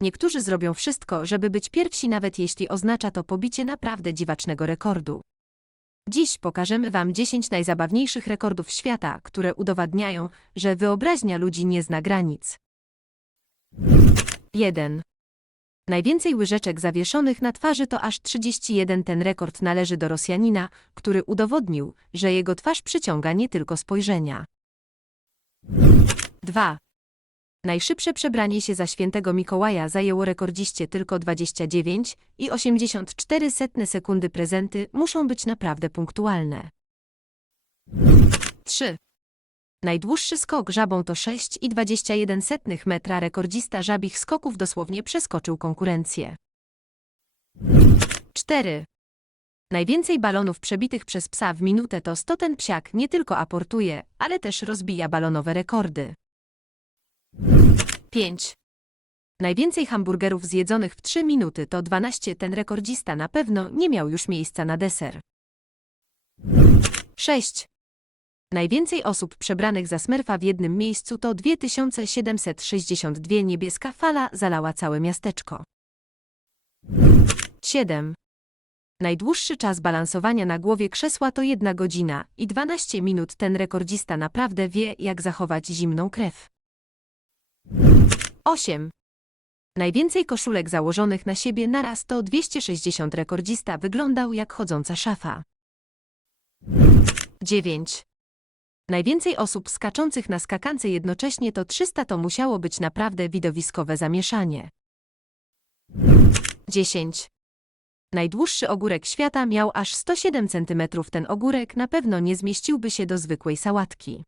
Niektórzy zrobią wszystko, żeby być pierwsi, nawet jeśli oznacza to pobicie naprawdę dziwacznego rekordu. Dziś pokażemy Wam 10 najzabawniejszych rekordów świata, które udowadniają, że wyobraźnia ludzi nie zna granic. 1. Najwięcej łyżeczek zawieszonych na twarzy to aż 31. Ten rekord należy do Rosjanina, który udowodnił, że jego twarz przyciąga nie tylko spojrzenia. 2. Najszybsze przebranie się za świętego Mikołaja zajęło rekordziście tylko 29 i 84 setne sekundy prezenty muszą być naprawdę punktualne. 3. Najdłuższy skok żabą to 6,21 setnych metra. Rekordzista żabich skoków dosłownie przeskoczył konkurencję. 4. Najwięcej balonów przebitych przez psa w minutę to 100 ten psiak nie tylko aportuje, ale też rozbija balonowe rekordy. 5. Najwięcej hamburgerów zjedzonych w 3 minuty to 12. Ten rekordzista na pewno nie miał już miejsca na deser. 6. Najwięcej osób przebranych za smerfa w jednym miejscu to 2762. Niebieska fala zalała całe miasteczko. 7. Najdłuższy czas balansowania na głowie krzesła to 1 godzina i 12 minut. Ten rekordzista naprawdę wie, jak zachować zimną krew. 8. Najwięcej koszulek założonych na siebie naraz to 260. Rekordzista wyglądał jak chodząca szafa. 9. Najwięcej osób skaczących na skakance jednocześnie to 300 to musiało być naprawdę widowiskowe zamieszanie. 10. Najdłuższy ogórek świata miał aż 107 cm. Ten ogórek na pewno nie zmieściłby się do zwykłej sałatki.